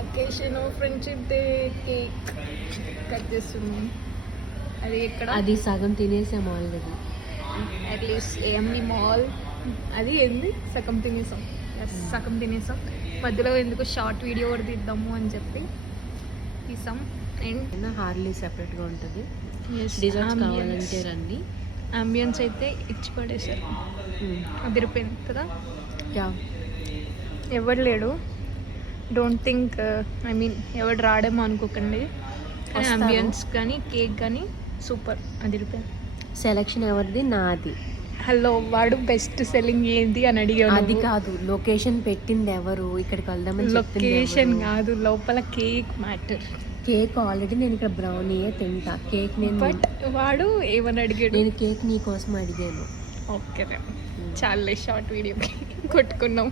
Occasion friendship day cake cut చేస్తున్నాం. అది ఎక్కడ? అది సగం తినేసాము ఆల్రెడీ. అట్లీస్ట్ ఏఎండి మాల్ అది ఏంది సగం తినేసాం. సగం తినేసాం. మధ్యలో ఎందుకు షార్ట్ వీడియో కూడా తీద్దాము అని చెప్పి తీసాం. అండ్ హార్లీ సెపరేట్గా ఉంటుంది. డిజర్ట్స్ కావాలంటే రండి. అంబియన్స్ అయితే ఇచ్చి పడేశారు. అదిరిపోయింది కదా. ఎవడు లేడు. డోంట్ థింక్ ఐ మీన్ ఎవడు రాడేమో అనుకోకండి. కానీ అంబియన్స్ కానీ కేక్ కానీ సూపర్ అదిరిపోయింది. సెలెక్షన్ ఎవరిది? నాది. హలో, వాడు బెస్ట్ సెల్లింగ్ ఏంది అని అడిగాడు. అది కాదు, లొకేషన్ పెట్టింది ఎవరు, ఇక్కడికి వెళ్దామని. లొకేషన్ కాదు, లోపల కేక్ మ్యాటర్. కేక్ ఆల్రెడీ నేను ఇక్కడ బ్రౌనీయే తింటా. కేక్ నేను బట్ వాడు ఏమని అడిగాడు? నేను కేక్ నీ కోసం అడిగాను. ఓకే, చాలా షార్ట్ వీడియోకి కొట్టుకున్నాం.